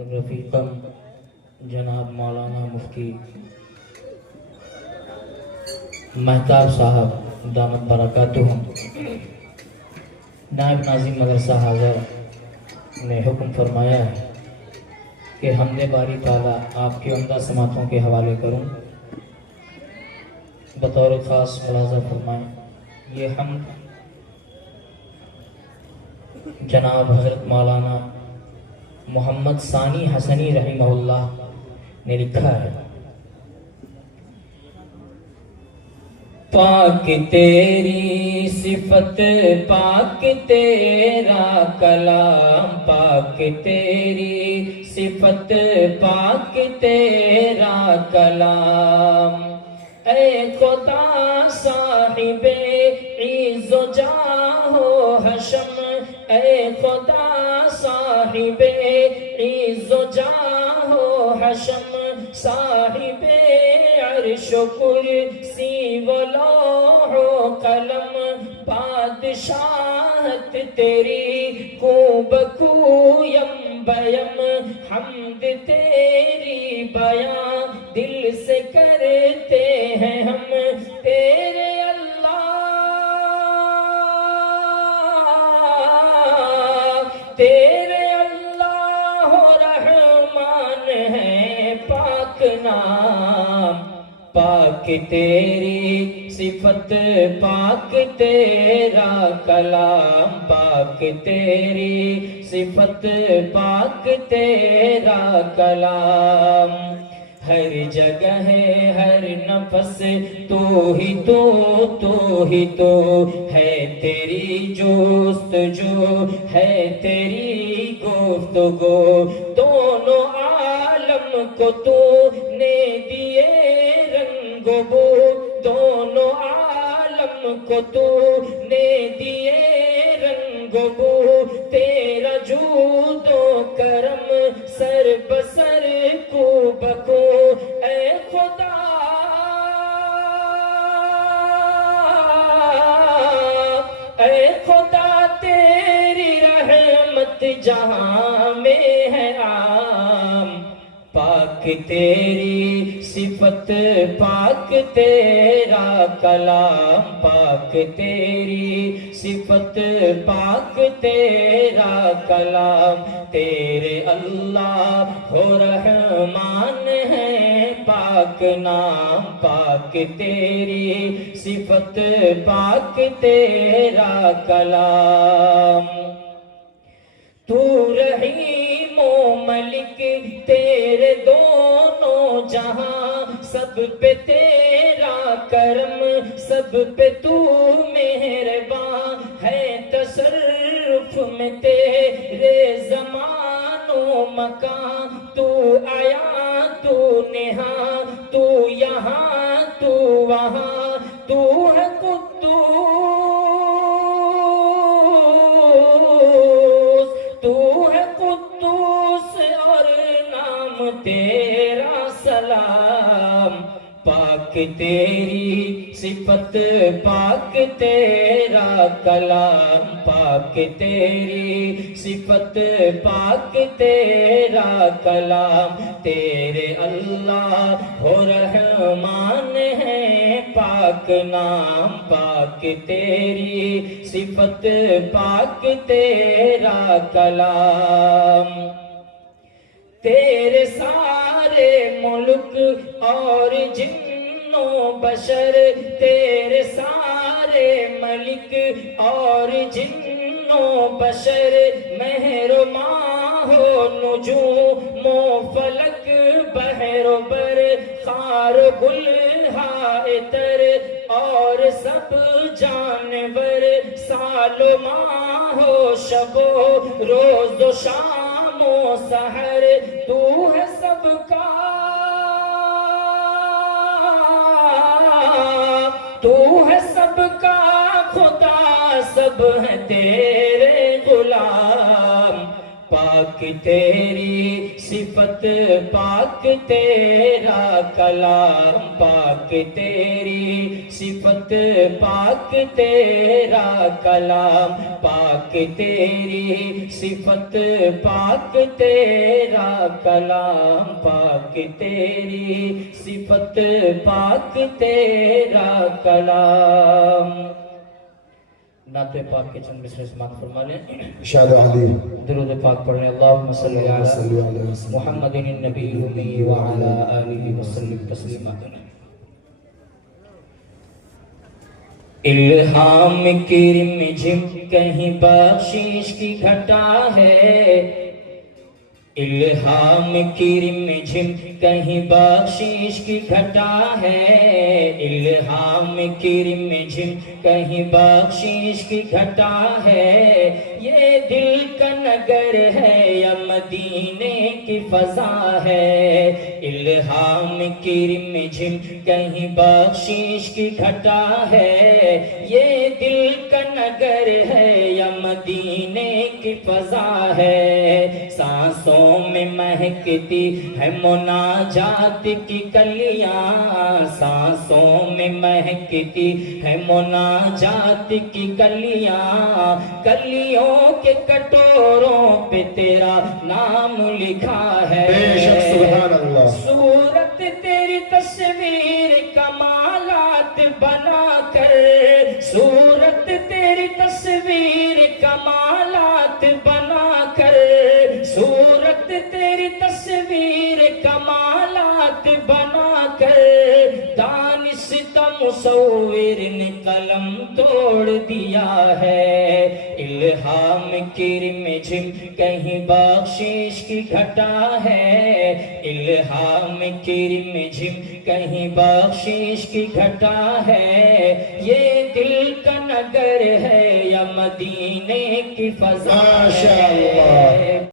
رفیقم جناب مولانا مفتی مہتاب صاحب دامت برکاتہم نائب ناظم مدرسہ حاضر نے حکم فرمایا ہے کہ حمد باری تعالیٰ آپ کی عمدہ سماعتوں کے حوالے کروں۔ بطور خاص ملاحظہ فرمائیں، یہ حمد جناب حضرت مولانا محمد ثانی حسنی رحمہ اللہ نے لکھا ہے۔ پاک تیری صفت، پاک تیرا کلام، پاک تیری صفت، پاک تیرا کلام، اے خدا صاحب عز و جاہ و حشم، اے خدا صاحب عز و جاہ و حشم، صاحب عرش و کرسی و لوح و قلم، بادشاہت تیری کو بکو یم بیم، حمد تیری بیاں دل سے کرتے ہیں ہم، تیرے اللہ تیرے اللہ رحمان ہے پاک نام، پاک تیری صفت، پاک تیرا کلام، پاک تیری صفت، پاک تیرا کلام، ہر جگہ ہے ہر نفس تو ہی تو ہی تو ہے، تیری جستجو ہے تیری گفتگو، دونوں عالم کو تو نے دیے رنگ و بو، دونوں عالم کو تو نے دیے رنگ و بو، تیرا جود و کرم سر بسر کو بکو، اے خدا اے خدا تیری رحمت جہاں میں ہے عام، پاک تیری صفت، پاک تیرا کلام، پاک تیری صفت، پاک تیرا کلام، تیرے اللہ ہو رحمان ہے پاک نام، پاک تیری صفت، پاک تیرا کلام، تو رحیم و ملک تیرے دونوں جہاں، سب پہ تیرا کرم، سب پہ تو مہربان ہے، تصرف میں تیرے زمان و مکان، تو آیا تو نہاں، تو یہاں تو وہاں، تو ہے قدوس، تو ہے قدوس اور نام تیرا سلام، پاک تیری صفت، پاک تیرا کلام، پاک تیری صفت، پاک تیرا کلام، تیرے اللہ ہو رحمان ہے پاک نام، پاک تیری صفت، پاک تیرا کلام، تیرے سارے ملک اور جن و بشر، تیرے سارے ملک اور جن و بشر، مہر و ماہ و نجوم و فلک، بحر و بر، خار و گل ہائے تر، اور سب جانور، سال و ماہ و شب و روز و شام و سحر، تو ہے سب کا، تو ہے سب کا خدا، سب ہے تیرے غلام، پاک تیری صفت پاک تیرا کلام پاک تیری صفت پاک تیرا کلام پاک تیری صفت پاک تیرا کلام پاک تیری صفت پاک تیرا کلام. نعت پاک کے چند مصرے سماعت فرما لیں. اشارہ علی درود پاک پڑھیں. اللہم صلی علی محمد النبی الامی وعلی آلہ وسلم تسلیما. الہام کی رمجھم کہیں بخشش کی گھٹا ہے. الہام کی رمجھم کہیں بخشش کی گھٹا ہے. الہام کی رمجھم کہیں بخشش کی گھٹا ہے. یہ دل کا نگر ہے یا مدینے کی فضا ہے. الہام کی رمجھم کہیں بخشش کی گھٹا ہے. یہ دل کا نگر ہے یا مدینے کی فضا ہے. سانسوں میں مہکتی ہے مناجات کی کلیاں. سانسوں میں مہکتی ہے مناجات کی کلیاں. کلیوں کے کٹوروں پہ تیرا نام لکھا ہے. سبحان اللہ. صورت تیری تصویر کمالات بنا کر. صورت تیری تصویر کمالات بنا کر. صورت تیری تصویر کمالات بنا کر. دانشتہ مصور نے قلم توڑ دیا ہے. الہام کی رمجھم کہیں بخشش کی گھٹا ہے. الہام کی رمجھم کہیں بخشش کی گھٹا ہے. یہ دل کا نگر ہے یا مدینے کی فضا ہے.